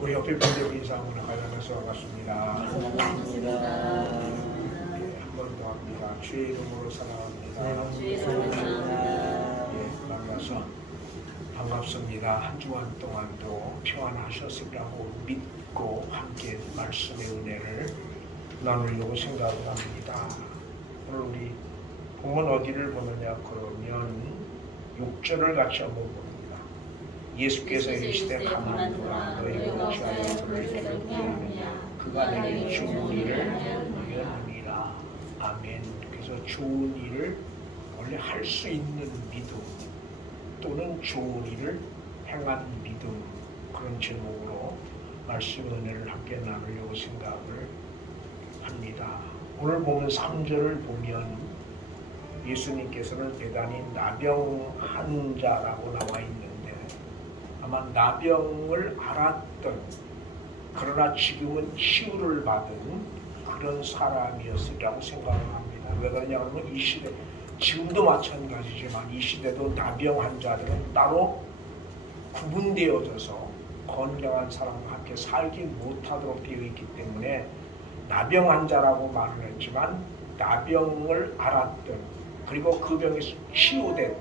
우리 옆에 분들 인사 한번 하면서 반갑습니다. 한 번 더 합니다. 주의 이름으로 사랑합니다. 만나서 반갑습니다. 한 주간 동안도 평안하셨으리라고 믿고 함께 말씀의 은혜를 나누려고 생각을 합니다. 오늘 우리 본문 어디를 보느냐 그러면 6절을 같이 한번 봅니다. 예수께서 이르시되 가만두라 너희가 어찌하여 그를 괴롭히느냐 그가 내게 좋은 일을 행하느니라. 아멘. 그래서 좋은 일을 원래 할 수 있는 믿음 또는 좋은 일을 행한 믿음, 그런 제목으로 말씀 은혜를 함께 나누려고 생각을 합니다. 오늘 보면 3절을 보면 예수님께서는 대단히 나병한 자라고 나와 있는데 아마 나병을 알았던, 그러나 지금은 치유를 받은 그런 사람이었으리라고 생각을 합니다. 왜 그러냐면 이 시대, 지금도 마찬가지지만 이 시대도 나병 환자들은 따로 구분되어져서 건강한 사람과 함께 살지 못하도록 되어 있기 때문에 나병 환자라고 말을 했지만 나병을 알았던, 그리고 그 병에서 치유된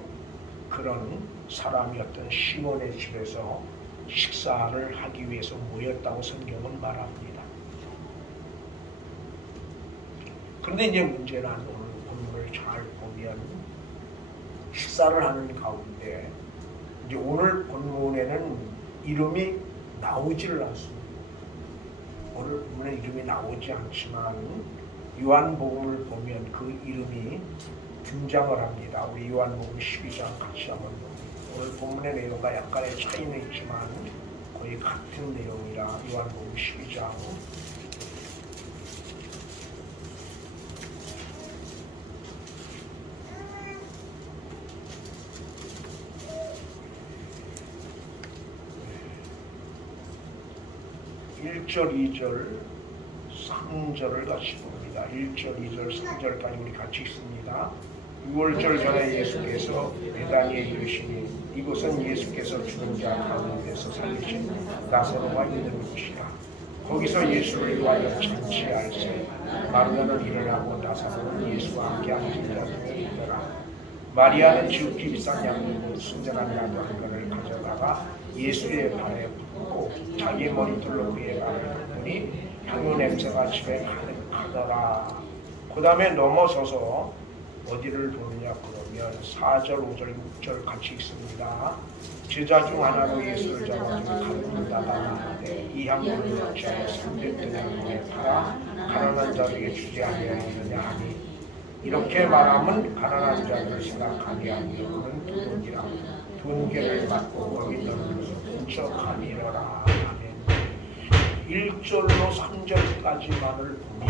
그런 사람이었던 시몬의 집에서 식사를 하기 위해서 모였다고 성경은 말합니다. 그런데 이제 문제는 오늘 본문을 잘 보면 식사를 하는 가운데 이제 오늘 본문에는 이름이 나오지를 않습니다. 오늘 본문에 이름이 나오지 않지만 요한복음을 보면 그 이름이 등장을 합니다. 우리 요한복음 12장 같이 한번 봅니다. 오늘 본문의 내용과 약간의 차이는 있지만 거의 같은 내용이라 요한복음 12장 1절, 2절, 3절을 같이 봅니다. 1절, 2절, 3절까지 우리 같이 읽습니다. 6월절 전에 예수께서 베다니에 이르시니 이곳은 예수께서 죽은 자 가운데서 살리신 나사로가 있는 곳이라. 거기서 예수를 위하여 잔치할세 마르다는 일어나고 나사로는 예수와 함께 앉은 자 중에 있더라. 마리아는 지극히 비싼 양념 순전한 나도 한 건을 가져다가 예수의 발에 붓고 자기 머리털로 그의 발을 긁으니 향유 냄새가 집에 가득하더라. 그 다음에 넘어서서 어디를 보느냐 그러면 4절, 5절, 6절 같이 읽습니다. 제자 중 하나로 예수를 잡아주고 가는 자가 많은데 이 향유를 어찌하여 300데나리온에 팔아 가난한 자에게 주지 아니하였느냐 하니 이렇게 말하면 가난한 자들을 생각하니 아니요 그는 두돈이라 돈계를 받고 거기 있는 것을 훔쳐가니라. 아멘. 1절로 3절까지만을 보면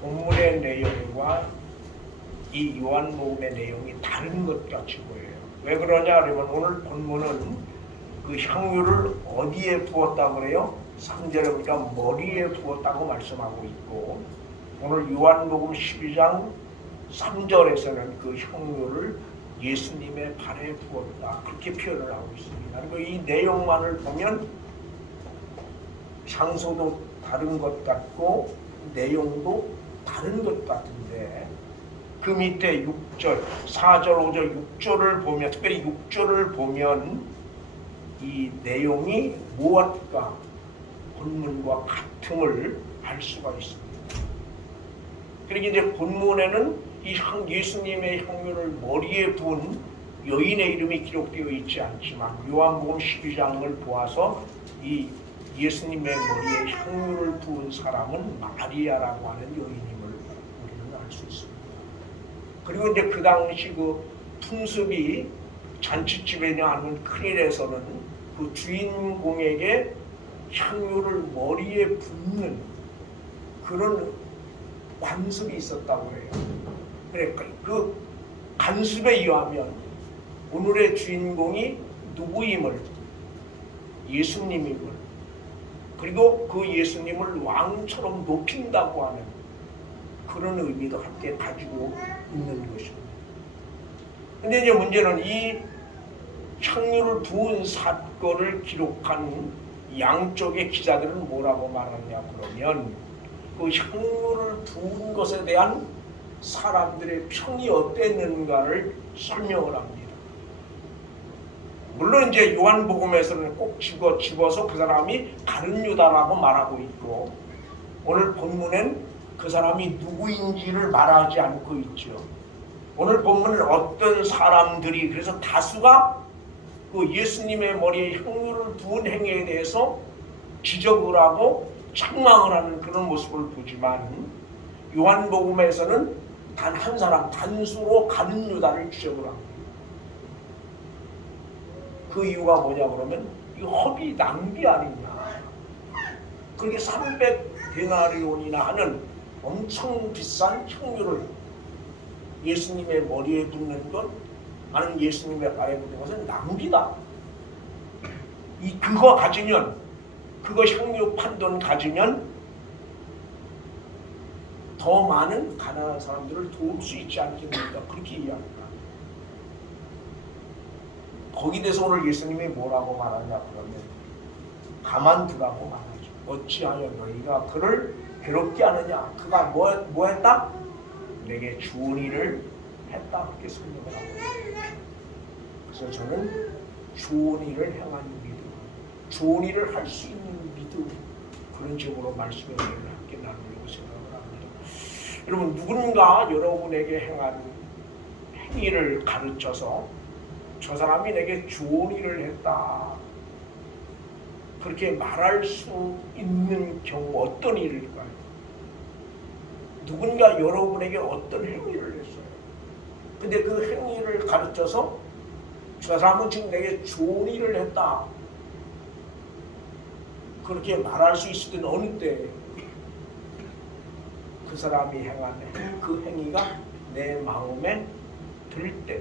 본문의 내용과 이 요한복음의 내용이 다른 것 같이 보여요. 왜 그러냐 그러면 오늘 본문은 그 향유를 어디에 부었다고 그래요? 3절에 보니까 머리에 부었다고 말씀하고 있고 오늘 요한복음 12장 3절에서는 그 향유를 예수님의 발에 부었다 그렇게 표현을 하고 있습니다. 그리고 이 내용만을 보면 장소도 다른 것 같고 내용도 다른 것 같은데 그 밑에 6절, 4절, 5절, 6절을 보면 특별히 6절을 보면 이 내용이 무엇과 본문과 같음을 알 수가 있습니다. 그러니까 이제 본문에는 이 예수님의 향유를 머리에 부은 여인의 이름이 기록되어 있지 않지만 요한복음 12장을 보아서 이 예수님의 머리에 향유를 부은 사람은 마리아라고 하는 여인임을 우리는 알 수 있습니다. 그리고 이제 그 당시 그 풍습이 잔치집이나 아니면 큰일에서는 그 주인공에게 향유를 머리에 붓는 그런 관습이 있었다고 해요. 그러니까 그 관습에 의하면 오늘의 주인공이 누구임을, 예수님임을, 그리고 그 예수님을 왕처럼 높인다고 하는 그런 의미도 함께 가지고 있는 것입니다. 근데 이제 문제는 이 향유를 부은 사건을 기록한 양쪽의 기자들은 뭐라고 말하냐 그러면 그 향유를 부은 것에 대한 사람들의 평이 어땠는가를 설명을 합니다. 물론 이제 요한복음에서는 꼭 집어서 그 사람이 가룟 유다라고 말하고 있고 오늘 본문엔 그 사람이 누구인지를 말하지 않고 있죠. 오늘 본문은 어떤 사람들이 그래서 다수가 그 예수님의 머리에 향유를 부은 행위에 대해서 지적을 하고 책망을 하는 그런 모습을 보지만 요한복음에서는 단 한 사람 단수로 가룟 유다를 지적을 합니다. 그 이유가 뭐냐 그러면 이 허비 낭비 아니냐. 그렇게 300데나리온이나 하는 엄청 비싼 향유를 예수님의 머리에 붓는 것 아니면 예수님의 발에 붓는 것은 낭비다. 그거 가지면 그거 향유 판돈 가지면 더 많은 가난한 사람들을 도울 수 있지 않겠습니까? 그렇게 이야기합니다. 거기에 대해서 오늘 예수님이 뭐라고 말하냐 그러면 가만두라고 말하죠. 어찌하여 너희가 그를 괴롭게 하느냐. 그가 뭐 했다? 내게 좋은 일을 했다. 그렇게 설명을 하고 그래서 저는 좋은 일을 행하는 믿음, 좋은 일을 할 수 있는 믿음 그런 제목으로 말씀을 함께 나누려고 생각을 합니다. 여러분 누군가 여러분에게 행한 행위를 가르쳐서 저 사람이 내게 좋은 일을 했다 그렇게 말할 수 있는 경우 어떤 일일까요? 누군가 여러분에게 어떤 행위를 했어요. 근데 그 행위를 가르쳐서 저 사람은 지금 내게 좋은 일을 했다 그렇게 말할 수 있을 때는 어느 때 그 사람이 행한 그 행위가 내 마음에 들 때.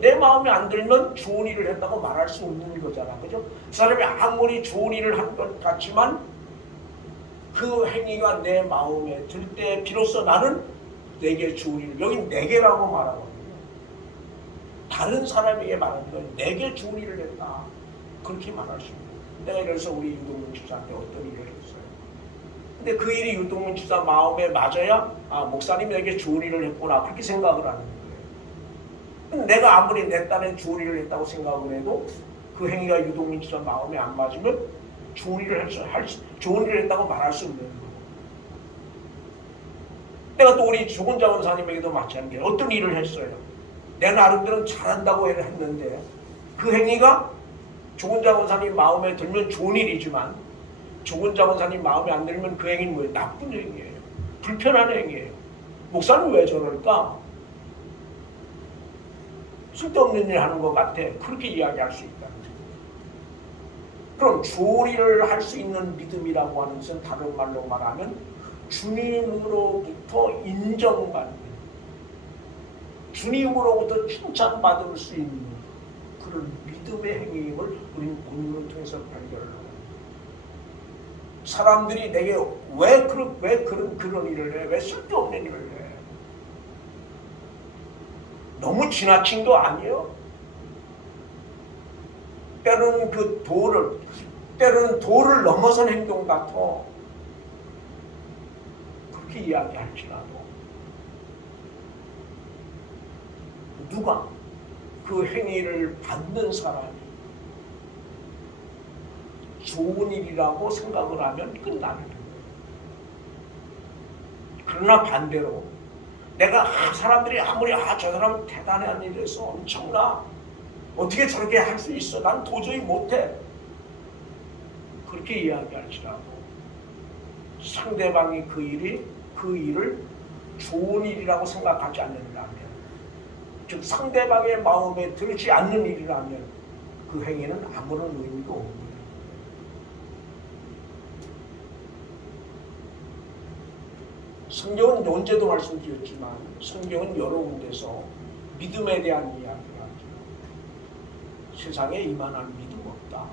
내 마음에 안 들면 좋은 일을 했다고 말할 수 없는 거잖아. 그죠? 그 사람이 아무리 좋은 일을 한 것 같지만 그 행위가 내 마음에 들 때 비로소 나는 내게 좋은 일, 여기 내게라고 말하거든요. 다른 사람에게 말하는 건 내게 좋은 일을 했다. 그렇게 말할 수 있는 거예요. 내가 그래서 우리 유동문 집사한테 어떤 일을 했어요. 근데 그 일이 유동문 집사 마음에 맞아야 목사님이 내게 좋은 일을 했구나. 그렇게 생각을 하는 거예요. 내가 아무리 내 딸에 좋은 일을 했다고 생각을 해도 그 행위가 유동민 집사 마음에 안 맞으면 좋은 일을 했다고 말할 수 없는 거예요. 내가 또 우리 조건자 원사님에게도 마찬가지예요. 어떤 일을 했어요. 내 나름대로 잘한다고 했는데 그 행위가 조건자 원사님 마음에 들면 좋은 일이지만 조건자 원사님 마음에 안 들면 그 행위는 뭐예요? 나쁜 행위예요. 불편한 행위예요. 목사는 왜 저럴까? 쓸데없는 일 하는 것 같아. 그렇게 이야기할 수 있다. 그럼 좋은 일을 할 수 있는 믿음이라고 하는 것은 다른 말로 말하면 주님으로부터 인정받는, 주님으로부터 칭찬받을 수 있는 그런 믿음의 행위임을 우리는 본문을 통해서 발견을 합니다. 사람들이 내게 왜 그런 일을 해? 왜 쓸데없는 일을 해? 너무 지나친 거 아니에요? 때로는 때로는 도를 넘어선 행동 같아. 그렇게 이야기할지라도 누가 그 행위를 받는 사람이 좋은 일이라고 생각을 하면 끝나는 거예요. 그러나 반대로 내가 사람들이 아무리 저 사람 대단한 일을 해서 엄청나 어떻게 저렇게 할 수 있어? 난 도저히 못해. 그렇게 이야기할지라도 상대방이 그 일을 좋은 일이라고 생각하지 않는다면, 즉 상대방의 마음에 들지 않는 일이라면 그 행위는 아무런 의미가 없습니다. 성경은 언제도 말씀드렸지만 성경은 여러 군데서 믿음에 대한 이야기를 하죠. 세상에 이만한 믿음 없다.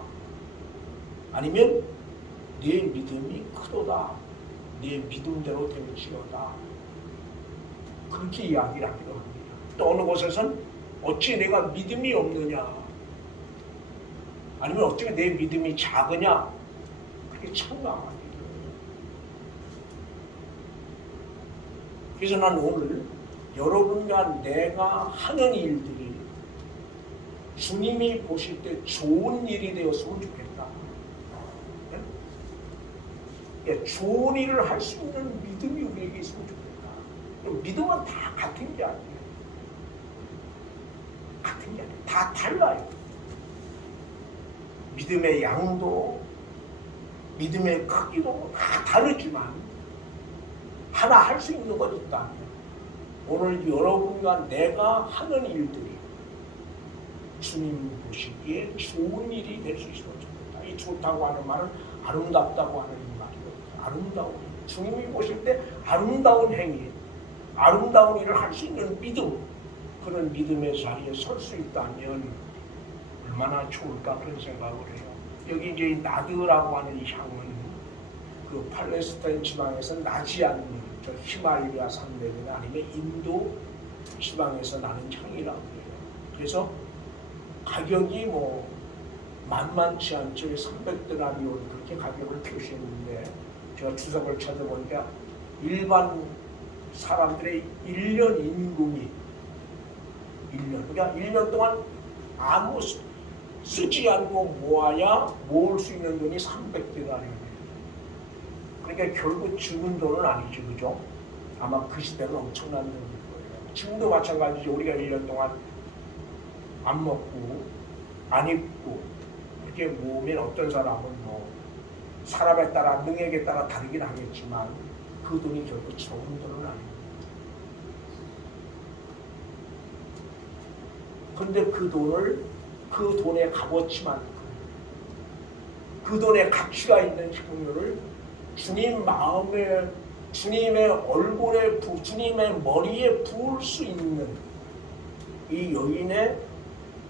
아니면 네 믿음이 크도다. 네 믿음대로 될지어다. 그렇게 이야기를 하기도 합니다. 또 어느 곳에선 어찌 내가 믿음이 없느냐. 아니면 어떻게 내 믿음이 작으냐? 그게 참담한 일이에요. 그래서 난 오늘 여러분과 내가 하는 일들이 주님이 보실 때 좋은 일이 되었으면 좋겠다. 예? 좋은 일을 할 수 있는 믿음이 우리에게 있으면 좋겠다. 믿음은 다 같은 게 아니에요. 같은 게 아니에요. 다 달라요. 믿음의 양도, 믿음의 크기도 다 다르지만 하나 할 수 있는 것 있다면 오늘 여러분과 내가 하는 일들이 주님 보시기에 좋은 일이 될 수 있으면 좋겠다. 이 좋다고 하는 말은 아름답다고 하는 말이에요. 아름다운 일. 주님이 보실 때 아름다운 행위, 아름다운 일을 할 수 있는 믿음, 그런 믿음의 자리에 설 수 있다면 얼마나 좋을까 그런 생각을 해요. 여기 이제 나드라고 하는 이 향은 그 팔레스타인 지방에서 나지 않는 저 히말리아 산맥이나 아니면 인도 지방에서 나는 향이라고 해요. 그래서 가격이 뭐 만만치 않죠. 300데나리온 그렇게 가격을 표시했는데 제가 주석을 찾아보니까 일반 사람들의 1년 임금이 1년, 그러니까 1년 동안 아무 쓰지 않고 모아야 모을 수 있는 돈이 300데나리온이에요. 그러니까 결국 적은 돈은 아니죠, 그죠? 아마 그 시대는 엄청난 돈일 거예요. 지금도 마찬가지죠. 우리가 1년 동안 안 먹고 안 입고 이렇게 모으면 어떤 사람은 뭐 사람에 따라 능력에 따라 다르긴 하겠지만 그 돈이 결국 적은 돈은 아닙니다. 그런데 그 돈의 값어치만큼 그 돈의 가치가 있는 향료를 주님 마음에, 주님의 얼굴에, 주님의 머리에 부을 수 있는 이 여인의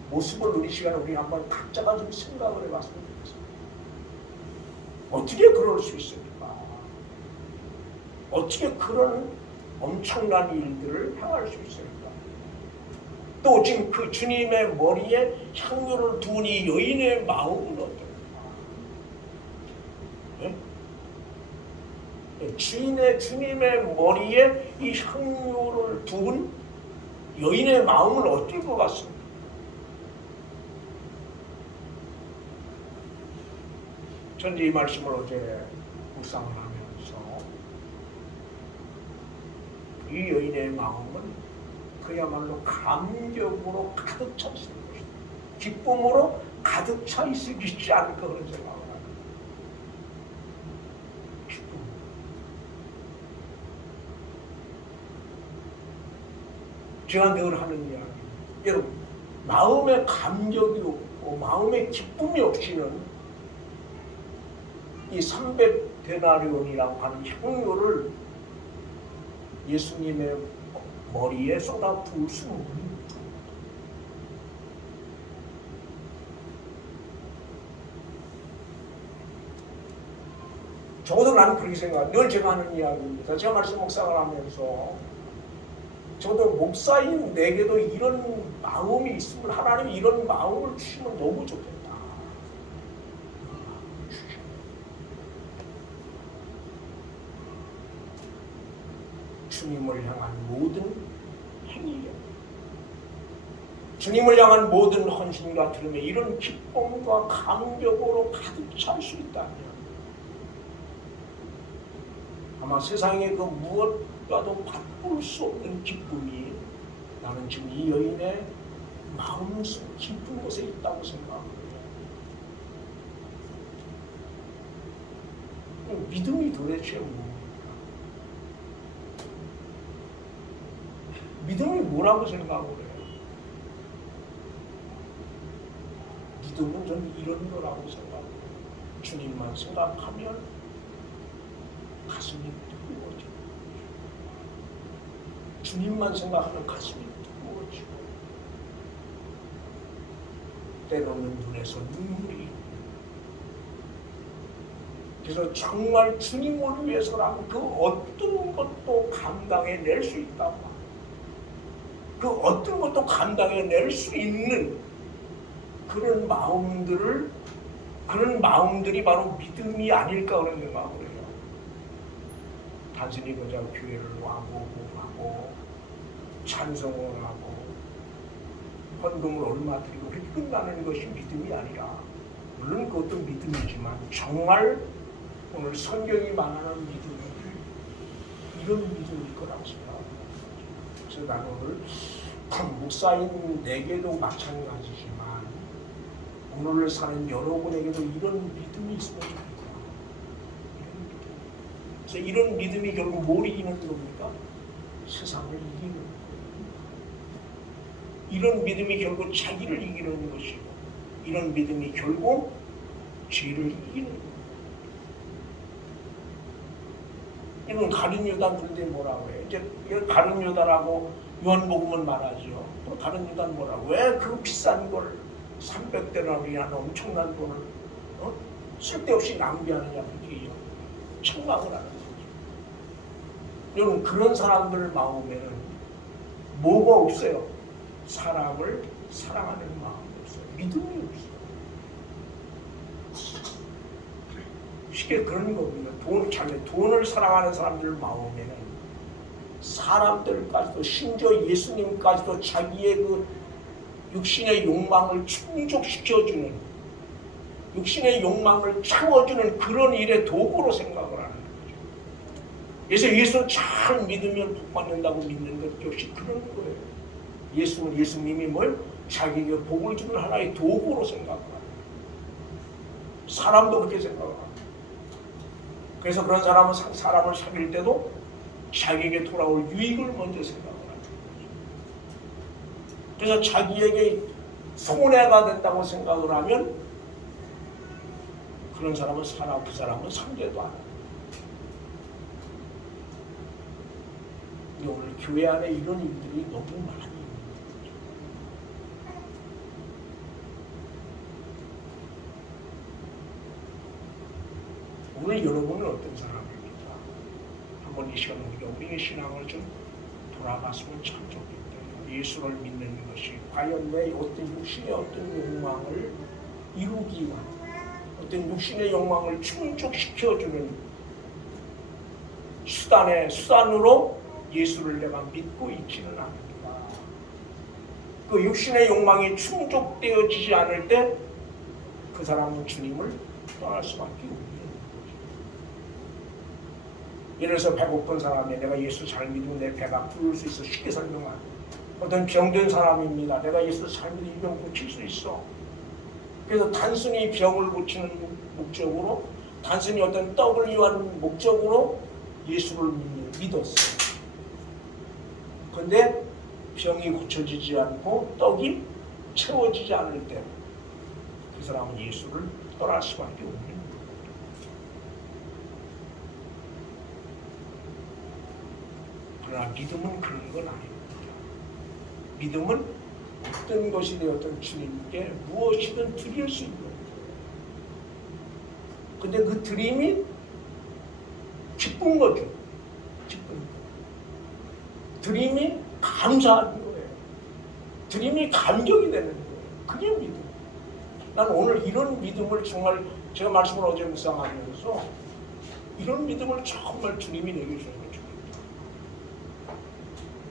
모습을 우리 시간에 우리 한번 각자가 좀 생각을 해봤으면 좋겠습니다. 어떻게 그럴 수 있습니까? 어떻게 그런 엄청난 일들을 행할 수 있습니까? 또 지금 그 주님의 머리에 향료를 두은 이 여인의 마음은 어떨까? 주님의 머리에 이 향료를 두은 여인의 마음은 어떨 것 같습니까? 전 이 말씀을 어제 묵상을 하면서 이 여인의 마음은 그야말로 감격으로 가득 차 있을 것이다. 기쁨으로 가득 차 있지 않을까 그런 생각을 합니다. 기쁨. 제가 늘 하는 이야기. 여러분, 마음의 감격이 없고 마음의 기쁨이 없이는 이 300데나리온이라고 하는 향료를 예수님의 머리에 쏟아 부을 수는 없습니다. 적어도 나는 그렇게 생각해요. 늘 제가 하는 이야기입니다. 제가 말씀 묵상을 하면서 저도 목사인 내게도 이런 마음이 있으면 하나님이 이런 마음을 주시면 너무 좋겠다. 주님을 향한 모든 행위에 주님을 향한 모든 헌신과 들음에 이런 기쁨과 감격으로 가득 찰 수 있다면 아마 세상에 그 무엇과도 바꿀 수 없는 기쁨이 나는 지금 이 여인의 마음속 깊은 곳에 있다고 생각합니다. 믿음이 도대체 뭡니까? 믿음이 뭐라고 생각을 해요? 믿음은 저는 이런 거라고 생각해요. 주님만 생각하면 가슴이 뜨거워지고 주님만 생각하면 가슴이 뜨거워지고 때로는 눈에서 눈물이 그래서 정말 주님을 위해서라면 그 어떤 것도 감당해낼 수 있다고, 그 어떤 것도 감당해낼 수 있는 그 그런 마음들이 바로 믿음이 아닐까 그런 생각을 해요. 단순히 그저 교회를 와보고 하고 찬송을 하고 헌금을 얼마 드리고 그렇게 끝나는 것이 믿음이 아니라, 물론 그것도 믿음이지만 정말 오늘 성경이 말하는 믿음은 이런 믿음일 거라고 생각합니다. 그래서 나는 오늘 목사인 내게도 마찬가지지만 오늘을 사는 여러분에게도 이런 믿음이 있으면 좋겠다. 그래서 이런 믿음이 결국 뭘 이기는 겁니까? 세상을 이기는 거예요. 이런 믿음이 결국 자기를 이기는 것이고, 이런 믿음이 결국 죄를 이기는 거예요. 이건 가룟 유다인데 뭐라고 해요? 이제 가룟 유다라고 요한복음은 말하죠. 또 가룟 유다는 뭐라고? 왜 그 비싼 걸 300데나리라는 엄청난 돈을 쓸데없이 낭비하느냐, 그렇게 책망을 하는 거죠. 여러분, 그런 사람들 마음에는 뭐가 없어요? 사람을 사랑하는 마음이 없어요. 믿음이 없어요. 쉽게 그런 겁니다. 돈을 사랑하는 사람들 마음에는 사람들까지도, 심지어 예수님까지도 자기의 그 육신의 욕망을 충족시켜주는, 육신의 욕망을 채워주는 그런 일의 도구로 생각을 하는 거죠. 그래서 예수 잘 믿으면 복 받는다고 믿는 것 역시 그런 거예요. 예수님이 뭘? 자기에게 복을 주는 하나의 도구로 생각을 하는 거예요. 사람도 그렇게 생각을 합니다. 그래서 그런 사람은 사람을 사귈 때도 자기에게 돌아올 유익을 먼저 생각을 하는 거죠. 그래서 자기에게 손해가 된다고 생각을 하면 그런 사람은 그 사람은 상대도 안 합니다. 오늘 교회 안에 이런 일들이 너무 많이 있는 거죠. 오늘 여러분은 어떤 사람입니까? 한번 이 시간 우리의 신앙을 좀 돌아봤으면 참 좋겠다. 예수를 믿는 것이 과연 내 어떤 육신의 어떤 욕망을 이루기 위한, 어떤 육신의 욕망을 충족시켜주는 수단으로 예수를 내가 믿고 있지는 않습니다. 그 육신의 욕망이 충족되어지지 않을 때 그 사람은 주님을 떠날 수밖에 없는 거죠. 예를 들어서 배고픈 사람이 내가 예수 잘 믿으면 내 배가 부를 수 있어. 쉽게 설명하면 어떤 병든 사람입니다. 내가 예수 잘 믿으면 이 병 고칠 수 있어. 그래서 단순히 병을 고치는 목적으로, 단순히 어떤 떡을 위한 목적으로 예수를 믿었어요. 그런데 병이 고쳐지지 않고 떡이 채워지지 않을 때 그 사람은 예수를 떠날 수밖에 없는 거예요. 그러나 믿음은 그런 건 아닙니다. 믿음은 어떤 것이 되었든 주님께 무엇이든 드릴 수 있는 거예요. 근데 그 드림이 기쁜 거죠. 기쁜 거. 드림이 감사하는 거예요. 드림이 감격이 되는 거예요. 그게 믿음. 난 오늘 이런 믿음을 정말, 제가 말씀을 어제 묵상하면서 이런 믿음을 정말 주님이 내게 주는 게 좋겠다.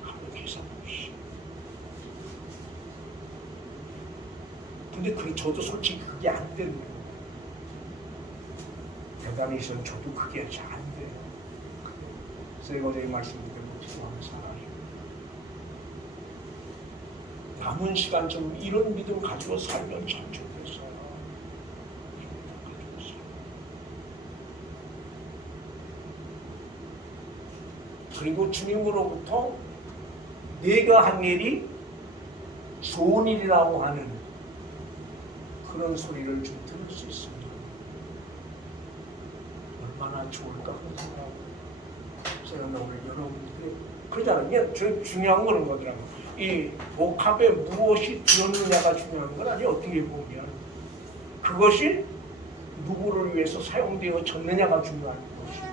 한번 계산 없이. 근데 저도 솔직히 그게 안 되는 거예요. 대단히 있어요. 저도 그게 잘 안 돼요. 그래서 어제 말씀드린 것처럼 살아요. 남은 시간 좀 이런 믿음 가지고 살면 참 좋겠어요. 그리고 주님으로부터 내가 한 일이 좋은 일이라고 하는 그런 소리를 좀 들을 수 있습니다. 얼마나 좋을까 그런 생각하고, 저는 오늘 여러분들이 그러잖아요. 제일 중요한 거는 뭐더라고요. 이 복합에 무엇이 들었느냐가 중요한 건 아니에요. 어떻게 보면 그것이 누구를 위해서 사용되어졌느냐가 중요한 것이고,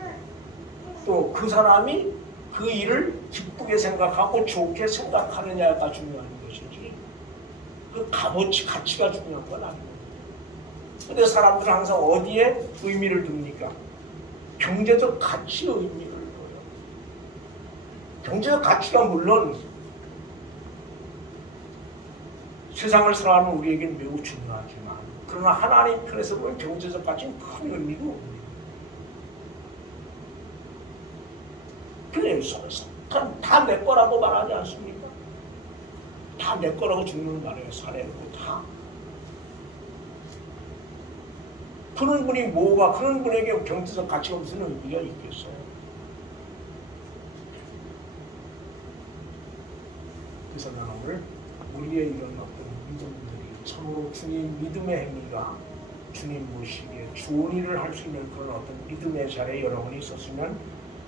또 그 사람이 그 일을 기쁘게 생각하고 좋게 생각하느냐가 중요한 것이지, 그 값어치 가치가 중요한 건 아니에요. 근데 사람들은 항상 어디에 의미를 둡니까? 경제적 가치의 의미를 둬요. 경제적 가치가 물론 세상을 살아가는 우리에게는 매우 중요하지만, 그러나 하나님 편에서 보면 경제적 가치는 큰 의미가 없습니다. 그래서 다 내 거라고 말하지 않습니까? 다 내 거라고 죽는 말이에요. 사례로 다. 그런 분이 그런 분에게 경제적 가치가 무슨 의미가 있겠어요? 그래서 나는 오늘 우리의 이런 어떤 믿음들이 참으로 주님 믿음의 행위가 주님 모시기에 좋은 일을 할 수 있는 그런 어떤 믿음의 자리에 여러분이 있었으면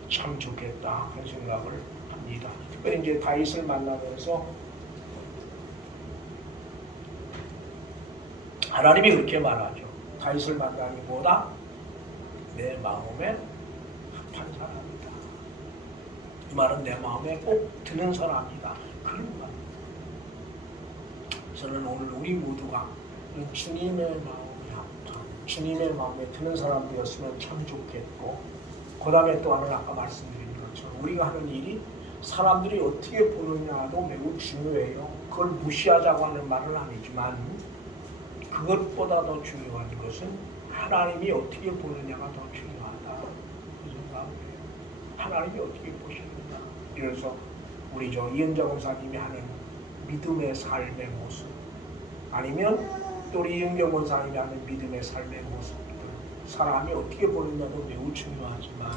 참 좋겠다 그런 생각을 합니다. 특별히 이제 다윗을 만나면서 하나님이 그렇게 말하죠. 다윗을 만나니 뭐다? 내 마음에 합한 사람이다. 이 말은 내 마음에 꼭 드는 사람이다. 그런 말. 저는 오늘 우리 모두가 주님의 마음에 합한, 주님의 마음에 드는 사람 되었으면 참 좋겠고, 그 다음에 또 하나 아까 말씀드린 것처럼 우리가 하는 일이 사람들이 어떻게 보느냐도 매우 중요해요. 그걸 무시하자고 하는 말은 아니지만 그것보다 더 중요한 것은 하나님이 어떻게 보느냐가 더 중요하다. 그 생각이에요. 하나님이 어떻게 보시느냐. 그래서 우리 이은정 원사님이 하는 믿음의 삶의 모습, 아니면 또 우리 이은정 원사님이 하는 믿음의 삶의 모습들, 사람이 어떻게 보느냐도 매우 중요하지만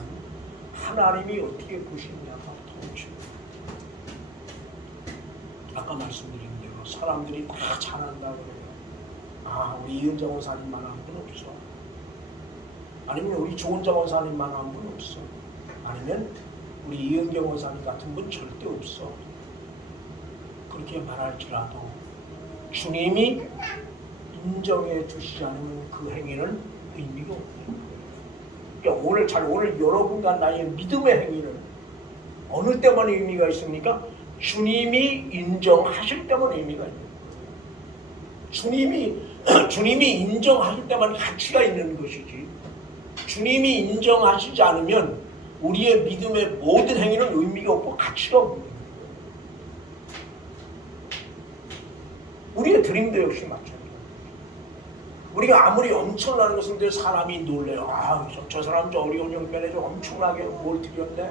하나님이 어떻게 보시느냐가 더 중요해요. 아까 말씀드린 대로 사람들이 다 잘한다 그래요. 우리 이은정 원사님만 한 분 없어. 아니면 우리 조은정 원사님만 한 분 없어. 아니면 우리 이은경 원사님 같은 분 절대 없어. 그렇게 말할지라도 주님이 인정해 주시지 않으면 그 행위는 의미가 없는 거예요. 그러니까 오늘 여러분과 나의 믿음의 행위는 어느 때만 의미가 있습니까? 주님이 인정하실 때만 의미가 있는 거예요. 주님이 인정하실 때만 가치가 있는 것이지, 주님이 인정하시지 않으면 우리의 믿음의 모든 행위는 의미가 없고 가치가 없는 거예요. 우리의 드림도 역시 마찬가지예요. 우리가 아무리 엄청난 것을 들 사람이 놀래요. 저 사람 저 어려운 형편에 좀 엄청나게 뭘 드렸네.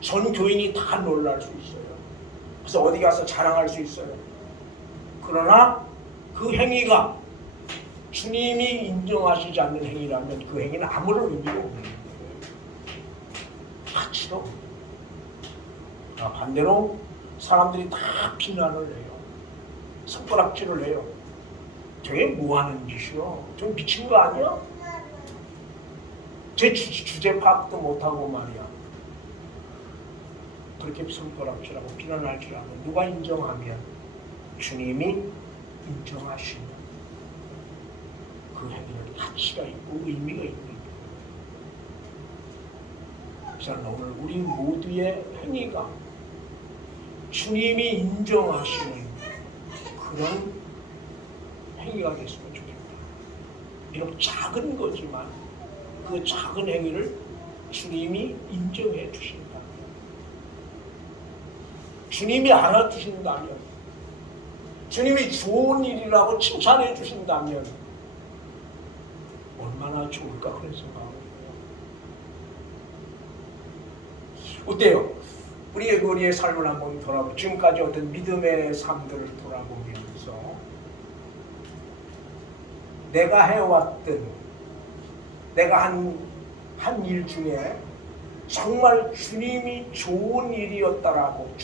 전 교인이 다 놀랄 수 있어요. 그래서 어디 가서 자랑할 수 있어요. 그러나 그 행위가 주님이 인정하시지 않는 행위라면 그 행위는 아무런 의미가 없는 거예요. 가치가 없는 거예요. 반대로 사람들이 다 비난을 해요. 손가락질을 해요. 저게 뭐 하는 짓이요? 좀 미친 거 아니야? 제 주제 파악도 못하고 말이야. 그렇게 손가락질하고 비난할지라도 누가 인정하면 주님이 인정하시는 그 행위는 가치가 있고 의미가 있는 거예요. 그래서 오늘 우리 모두의 행위가 주님이 인정하시는 그런 행위가 됐으면 좋겠다. 비록 작은 거지만 그 작은 행위를 주님이 인정해 주신다면, 주님이 알아주신다면, 주님이 좋은 일이라고 칭찬해 주신다면 얼마나 좋을까 그런 생각을 해요. 어때요? 우리의 삶을 한번 돌아보고 지금까지 어떤 믿음의 삶들을 돌아보면서 내가 해왔던, 내가 한 일 중에 정말 주님이 좋은 일이라고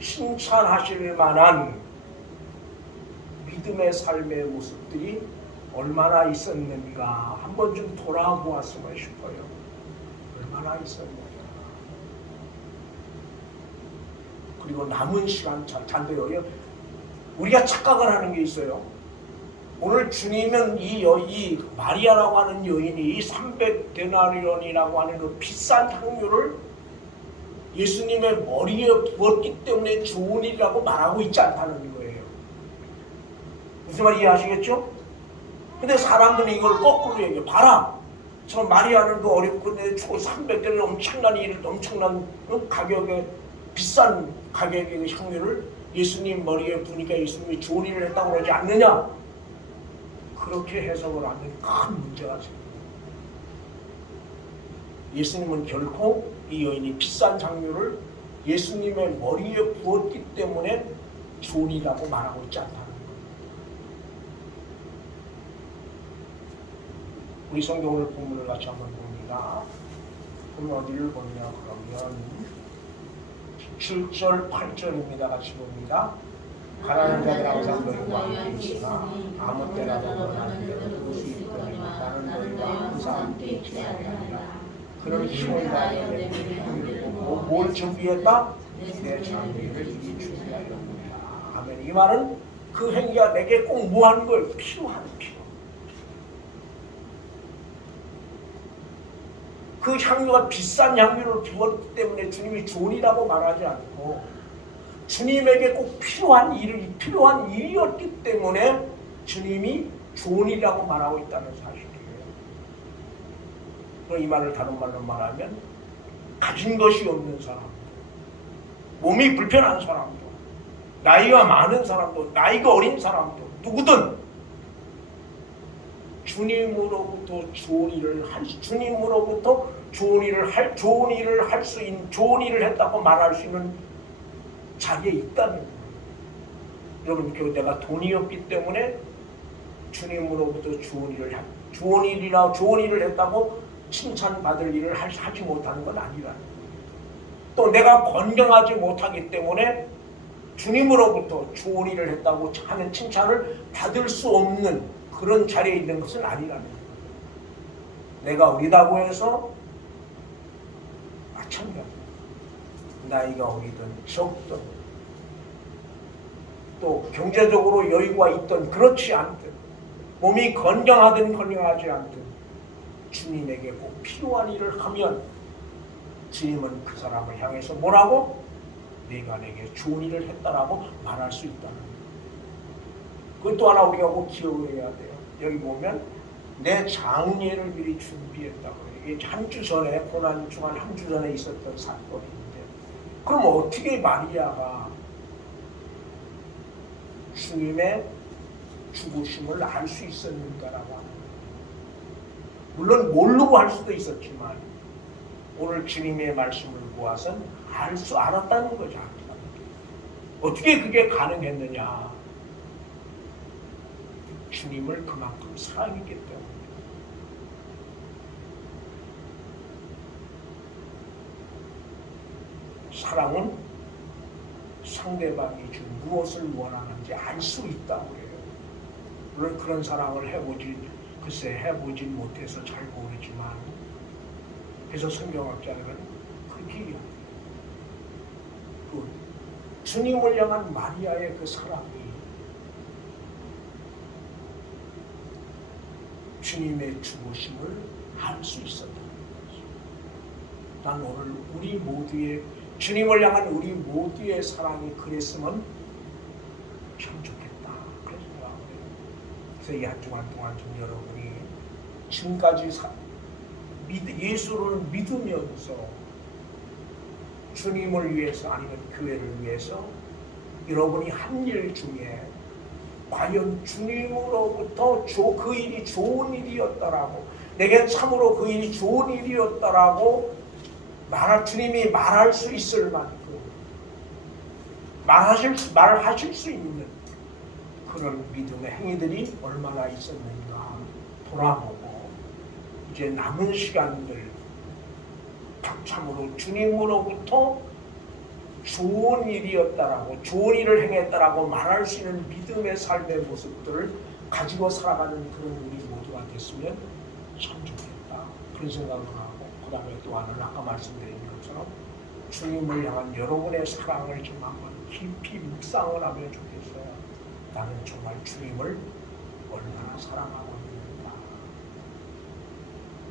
칭찬하실 만한 믿음의 삶의 모습들이 얼마나 있었는가 한번 좀 돌아보았으면 싶어요. 얼마나 있었는가. 그리고 남은 시간 잔대요. 우리가 착각을 하는 게 있어요. 오늘 주님은 이 마리아라고 하는 여인이 300데나리온이라고 하는 그 비싼 향유를 예수님의 머리에 부었기 때문에 좋은 일이라고 말하고 있지 않다는 거예요. 무슨 말인지 이해하시겠죠? 근데 사람들이 이걸 거꾸로 얘기해. 봐라. 저 마리아는 그 어렵고 죽고 300개를 엄청난 일을 엄청난 가격에 비싼 가격의 그 향유를 예수님 머리에 부니까 예수님이 좋은 일을 했다고 그러지 않느냐? 그렇게 해석을 하면 큰 문제가 생깁니다. 예수님은 결코 이 여인이 비싼 향유를 예수님의 머리에 부었기 때문에 좋은 일이라고 말하고 있지 않다는 거예요. 우리 성경을 본문을 같이 한번 봅니다. 그럼 어디를 보냐 그러면 7절 8절입니다. 같이 봅니다. 가난한 자들 항상 너희와 함께 있으나 아무 때라도 원하는 대로 볼 수 있거니 나는 너희와 항상 함께 있지 아니하리라. 그런 힘을 다하여 내 몸을 뭘 준비했다? 내 장미를 이리 준비하였느니라. 아멘. 이 말은 그 행위가 내게 꼭 무한 걸 필요한 필요. 그 향유가 비싼 향유를 부었기 때문에 주님이 좋은 일이라고 말하지 않고 주님에게 꼭 필요한 일이었기 때문에 주님이 좋은 일이라고 말하고 있다는 사실이에요. 이 말을 다른 말로 말하면 가진 것이 없는 사람, 몸이 불편한 사람도, 나이가 많은 사람도, 나이가 어린 사람도, 누구든 주님으로부터 좋은 일을 할 수 있는 좋은 일을 했다고 말할 수 있는 자리에 있다는 거예요. 여러분, 내가 돈이 없기 때문에 주님으로부터 좋은 일을 했다고 칭찬받을 일을 하지 못하는 건 아니라는 거예요. 또 내가 건강하지 못하기 때문에 주님으로부터 좋은 일을 했다고 하는 칭찬을 받을 수 없는 그런 자리에 있는 것은 아니라는 거예요. 내가 어리다고 해서 마찬가지. 나이가 어리든 적든 또 경제적으로 여유가 있든 그렇지 않든 몸이 건강하든 건강하지 않든 주님에게 꼭 필요한 일을 하면 주님은 그 사람을 향해서 뭐라고? 내가 내게 좋은 일을 했다라고 말할 수 있다는 거예요. 그것도 하나 우리가 꼭 기억해야 돼요. 여기 보면 내 장례를 미리 준비했다고 해요. 이게 한 주 전에 고난 중한 한 주 전에 있었던 사건인데 그럼 어떻게 마리아가 주님의 죽으심을 알 수 있었는가라고 하는 거예요. 물론 모르고 할 수도 있었지만 오늘 주님의 말씀을 보아서 알았다는 거죠. 어떻게 그게 가능했느냐? 주님을 그만큼 사랑했기 때문에. 사랑은 상대방이 지금 무엇을 원하는지 알 수 있다고 해요. 물론 그런 사랑을 해보진 못해서 잘 모르지만 그래서 성경학자들은 그렇게 얘기해요. 주님을 향한 마리아의 그 사랑이 주님의 죽으심을 알 수 있었다는 거죠. 난 오늘 우리 모두의 주님을 향한 우리 모두의 사랑이 그랬으면 참 좋겠다. 그런 생각을 해요. 그래서 이 한 주간 동안 좀 여러분이 지금까지 예수를 믿으면서 주님을 위해서 아니면 교회를 위해서 여러분이 한 일 중에 과연 주님으로부터 그 일이 좋은 일이었다라고 내게 참으로 그 일이 좋은 일이었다라고 주님이 말할 수 있을 만큼 말하실 수 있는 그런 믿음의 행위들이 얼마나 있었는가 돌아보고 이제 남은 시간들 참으로 주님으로부터 좋은 일이었다라고 좋은 일을 행했다라고 말할 수 있는 믿음의 삶의 모습들을 가지고 살아가는 그런 우리 모두가 됐으면 참 좋겠다 그런 생각을 하고 그 다음에 또 하나는 아까 말씀드린 것처럼 주님을 향한 여러분의 사랑을 좀 한번 깊이 묵상을 하면 좋겠어요. 나는 정말 주님을 얼마나 사랑하고 있는가.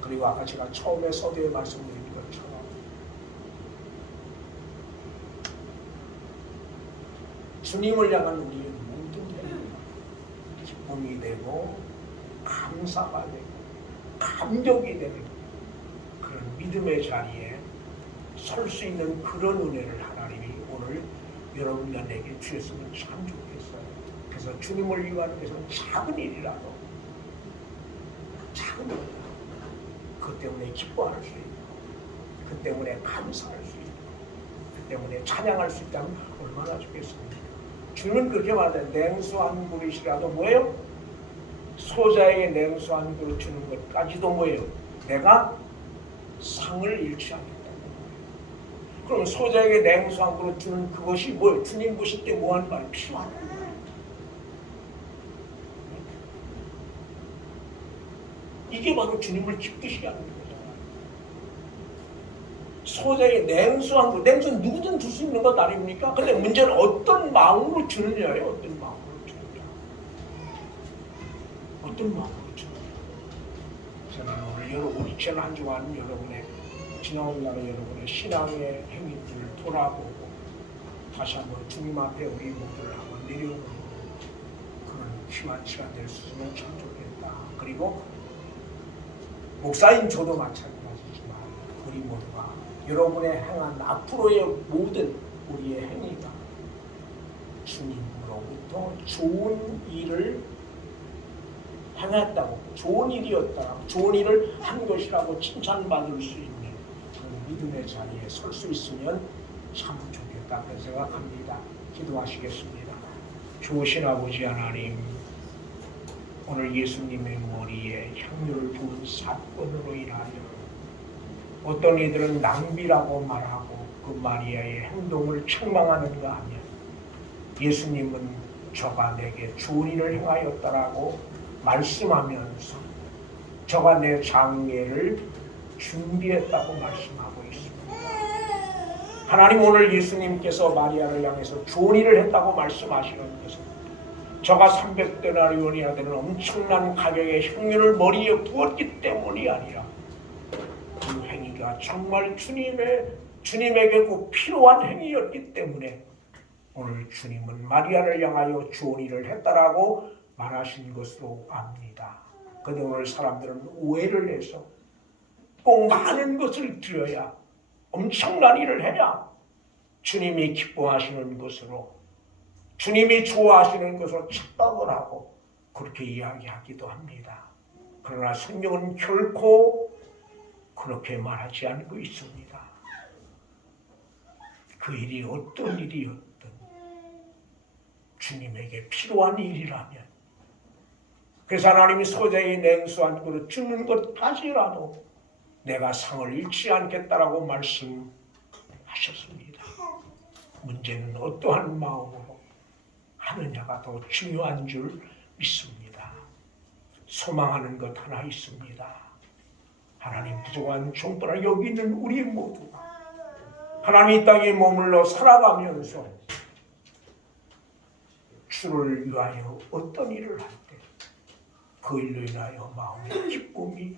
그리고 아까 제가 처음에 서두에 말씀드린 것처럼 주님을 향한 우리의 모든 행위 기쁨이 되고 감사가 되고 감격이 되는 그런 믿음의 자리에 설 수 있는 그런 은혜를 하나님이 오늘 여러분과 내게 주셨으면 참 좋겠어요. 그래서 주님을 위하는 것은 작은 일이라도 작은 일이라도 그 때문에 기뻐할 수 있고 그 때문에 감사할 수 있고 그 때문에 찬양할 수 있다면 얼마나 좋겠습니까? 주는 그렇게 말하는데 냉수 한 그릇이라도 뭐예요? 소자에게 냉수 한 그릇 주는 것까지도 뭐예요? 내가 상을 잃지 않겠다는 거예요. 그럼 소자에게 냉수 한 그릇 주는 그것이 뭐예요? 주님 보실 때 뭐하는 말? 필요한 거예요. 이게 바로 주님을 기쁘시게 하는 거잖아요. 소자에게 냉수 한 그릇, 냉수는 누구든 줄 수 있는 것 아닙니까? 근데 문제는 어떤 마음으로 주느냐예요. 어떤 마음으로 주느냐. 어떤 마음으로 주느냐. 저는 오늘 여러분, 지난 한 주간 여러분의 지나온 날에 여러분의 신앙의 행위들을 돌아보고 다시 한번 주님 앞에 우리 모두를 한번 내려오는 그런 귀한 시간 될 수 있으면 참 좋겠다. 그리고 목사인 저도 마찬가지지만 우리 모두가 여러분의 행한 앞으로의 모든 우리의 행위가 주님으로부터 좋은 일을 행했다고, 좋은 일이었다고, 좋은 일을 한 것이라고 칭찬받을 수 있는 그런 믿음의 자리에 설 수 있으면 참 좋겠다 그런 생각합니다. 기도하시겠습니다. 좋으신 아버지 하나님, 오늘 예수님의 머리에 향유를 부은 사건으로 인하여 어떤 이들은 낭비라고 말하고 그 마리아의 행동을 책망하는가 하면 예수님은 저가 내게 좋은 일을 행하였다라고 말씀하면서 저가 내 장례를 준비했다고 말씀하고 있습니다. 하나님, 오늘 예수님께서 마리아를 향해서 좋은 일을 했다고 말씀하시는 것은 저가 300데나리온이나 되는 엄청난 가격의 향유를 머리에 부었기 때문이 아니라 그 행위가 정말 주님에게 꼭 필요한 행위였기 때문에 오늘 주님은 마리아를 향하여 좋은 일을 했다라고 말하신 것으로 압니다. 그런데 오늘 사람들은 오해를 해서 꼭 많은 것을 드려야, 엄청난 일을 해야 주님이 기뻐하시는 것으로, 주님이 좋아하시는 것으로 착각을 하고 그렇게 이야기하기도 합니다. 그러나 성경은 결코 그렇게 말하지 않고 있습니다. 그 일이 어떤 일이었든 주님에게 필요한 일이라면, 그래서 하나님이 소자의 냉수 한 그릇 주는 것까지라도 내가 상을 잃지 않겠다라고 말씀하셨습니다. 문제는 어떠한 마음으로 하느냐가 더 중요한 줄 믿습니다. 소망하는 것 하나 있습니다. 하나님 부족한 종들아 여기 있는 우리 모두가 하나님 이 땅에 머물러 살아가면서 주를 위하여 어떤 일을 할 때 그 일로 인하여 마음의 기쁨이,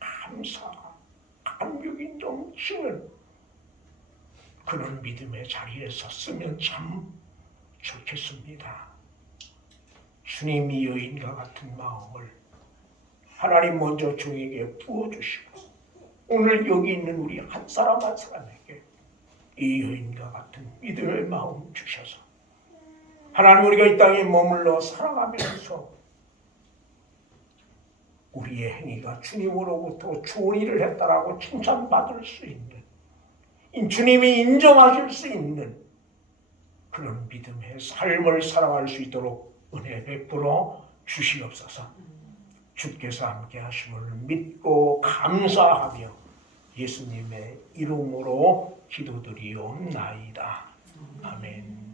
감사가, 감격이 넘치는 그런 믿음의 자리에 섰으면 참 좋겠습니다. 주님이 여인과 같은 마음을 하나님 먼저 종에게 부어주시고 오늘 여기 있는 우리 한 사람 한 사람에게 이 여인과 같은 믿음의 마음 주셔서 하나님 우리가 이 땅에 머물러 살아가면서 우리의 행위가 주님으로부터 좋은 일을 했다라고 칭찬받을 수 있는, 주님이 인정하실 수 있는 그런 믿음의 삶을 살아갈 수 있도록 은혜 베풀어 주시옵소서. 주께서 함께 하심을 믿고 감사하며 예수님의 이름으로 기도드리옵나이다. 아멘.